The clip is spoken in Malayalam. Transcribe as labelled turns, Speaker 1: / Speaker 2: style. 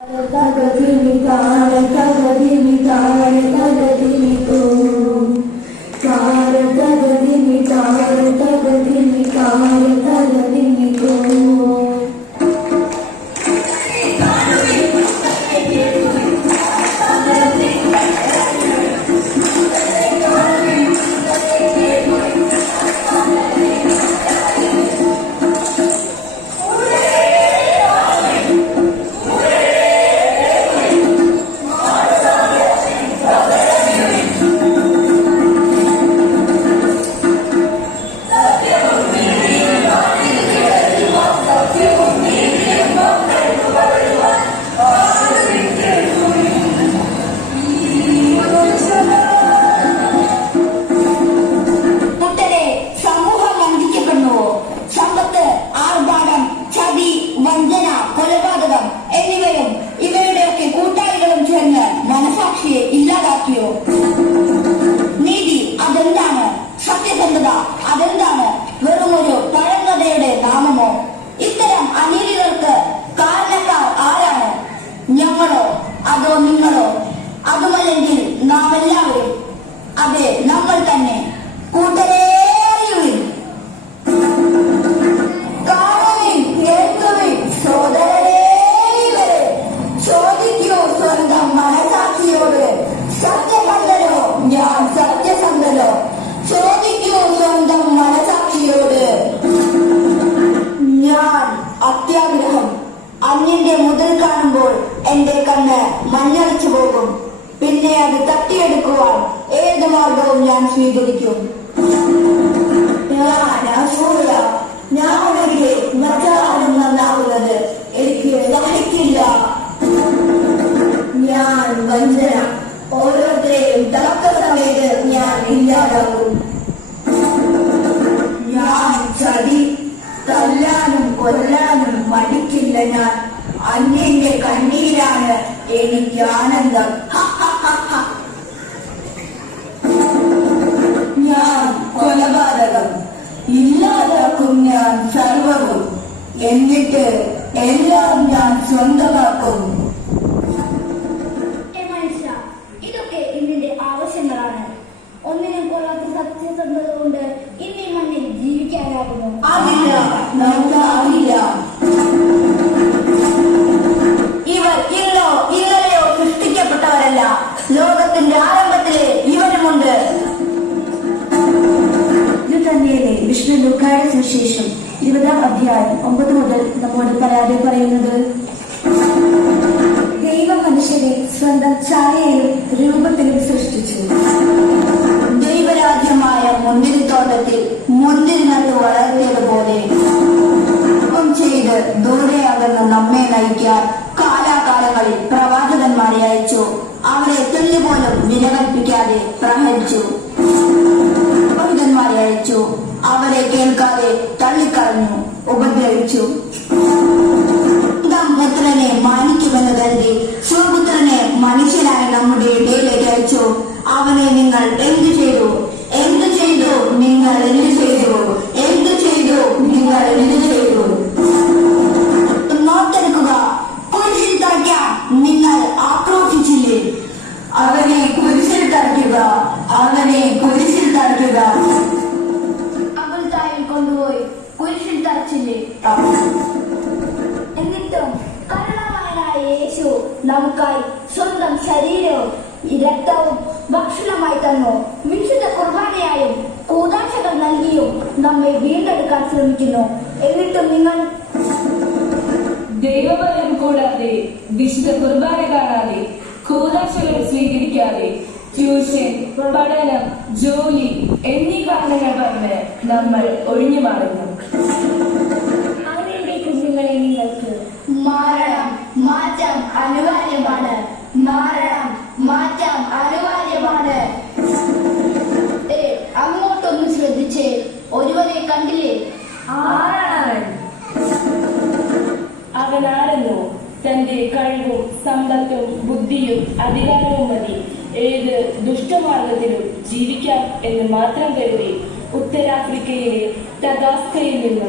Speaker 1: Kagadi Mita, Kagadi Mita, Kagadi അന്യന്റെ മുതൽ കാണുമ്പോൾ എന്റെ കണ്ണ് മഞ്ഞളിച്ചു പോകും. പിന്നെ അത് തട്ടിയെടുക്കുവാൻ ഏത് മാർഗവും ഞാൻ സ്വീകരിക്കും. ഞാൻ ഒഴികെ മറ്റാരും നന്നാവുന്നത് എനിക്ക് സഹിക്കില്ല ഞാൻ വഞ്ചന. ഓരോരുത്തരെയും തക്ക സമയത്ത് ഞാൻ ഇല്ലാതാകും. ഞാൻ ചതി. തല്ലാനും കൊല്ലാനും മടിക്കില്ല ഞാൻ. അന്യന്റെ കണ്ണീരാണ് എനിക്ക് ആനന്ദം. ഞാൻ കൊലപാതകം. ഇല്ലാതാക്കും ഞാൻ സർവവും. എന്നിട്ട് എല്ലാം ഞാൻ സ്വന്തമാക്കും.
Speaker 2: ഇതൊക്കെ ഇന്നിന്റെ ആവശ്യങ്ങളാണ്. ഒന്നിനും കൊള്ളാത്ത സത്യസന്ധത കൊണ്ട് ഇന്ന് ഈ മണ്ണിൽ ജീവിക്കാനാകുമോ?
Speaker 1: ആകില്ല
Speaker 3: ഇരുപതാം അധ്യായം ഒമ്പത് മുതൽ നമ്മോട് പരാതി പറയുന്നത്. ദൈവം മനുഷ്യനെ സ്വന്തം ഛായയിലും രൂപത്തിലും സൃഷ്ടിച്ചു.
Speaker 1: ദൈവരാജ്യമായ മുന്തിരി നട്ട് വളർത്തിയതുപോലെ പാപം ചെയ്ത് ദൂരെ അകന്ന് നമ്മെ നയിക്കാൻ കാലാകാലങ്ങളിൽ പ്രവാചകന്മാരെ അയച്ചു. അവരെ തെല്ലുപോലും വിലകൽപ്പിക്കാതെ പ്രഹരിച്ചു. അയച്ചു അവരെ കേൾക്കാതെ തള്ളിക്കളഞ്ഞു. ഉപദ്രവിച്ചു. പുത്രനെ മാനിക്കുമെന്ന് കരുതി സ്വപുത്രനെ മനുഷ്യനായി നമ്മുടെ ഇടയിലേക്ക് അയച്ചു. അവനെ നിങ്ങൾ എന്തു ചെയ്തു? എന്തു ചെയ്തു? നിങ്ങൾ എന്തു
Speaker 2: നമുക്കായി സ്വന്തം ശരീരവും രക്തവും ഭക്ഷണമായി തന്നു. വിശുദ്ധ കുർബാനയായും കൂതാശകൾ നൽകിയും നമ്മെ വീണ്ടെടുക്കാൻ ശ്രമിക്കുന്നു. എന്നിട്ടും നിങ്ങൾ
Speaker 4: ദൈവബലം കൂടാതെ വിശുദ്ധ കുർബാന കാണാതെ കൂതാശകൾ സ്വീകരിക്കാതെ ട്യൂഷൻ പഠനം ജോലി എന്നീ കാരണങ്ങൾ പറഞ്ഞ് നമ്മൾ ഒഴിഞ്ഞു മാറുന്നു.
Speaker 2: കുഞ്ഞുങ്ങളെ നിങ്ങൾക്ക്
Speaker 1: മാറണം മാറ്റം അനിവാര്യമാണ്. മാറണം മാറ്റം അനിവാര്യമാണ്.
Speaker 2: അങ്ങോട്ടൊന്ന് ശ്രദ്ധിച്ചേ. ഒരുവനെ കണ്ടില്ലേ?
Speaker 4: അവനാരെന്നോ തന്റെ കഴിവും സമ്പത്തും ബുദ്ധിയും അധികാരവും മതി. ഏത് ദുഷ്ടമാർഗത്തിലും ജീവിക്കാം എന്ന് മാത്രം കരുതി ഉത്തരാഫ്രിക്കയിലെ തദാസ്കയിൽ നിന്നും